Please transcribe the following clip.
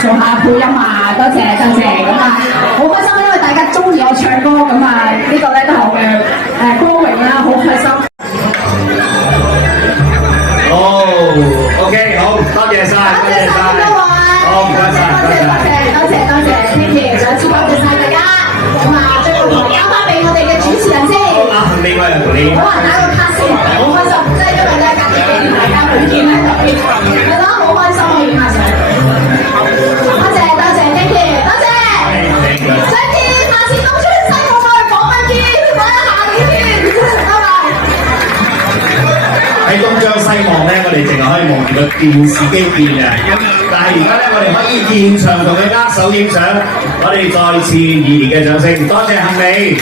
做下配音啊，多謝咁啊，好開心，因為大家中意我唱歌咁啊，呢個咧都係我嘅光榮啦，好開心。OK， 好，多謝晒，好，唔該晒，多謝 ，thank you， 再次多謝晒大家，咁啊，將個台交翻俾我哋嘅主持人先。好，呢位係你。好啊，打個卡先，好開心，即係因為咧隔幾年大家會見咧特別，係咯，好開心可以拍相。thank you， 多謝，再見，下次東村西我哋訪問見，或者下年見，拜拜。喺東張西望咧，我哋淨係可以望住個電視機見嘅，但係而家咧，我哋可以現場同佢握手影相，我哋再次熱烈嘅掌聲，多謝幸美。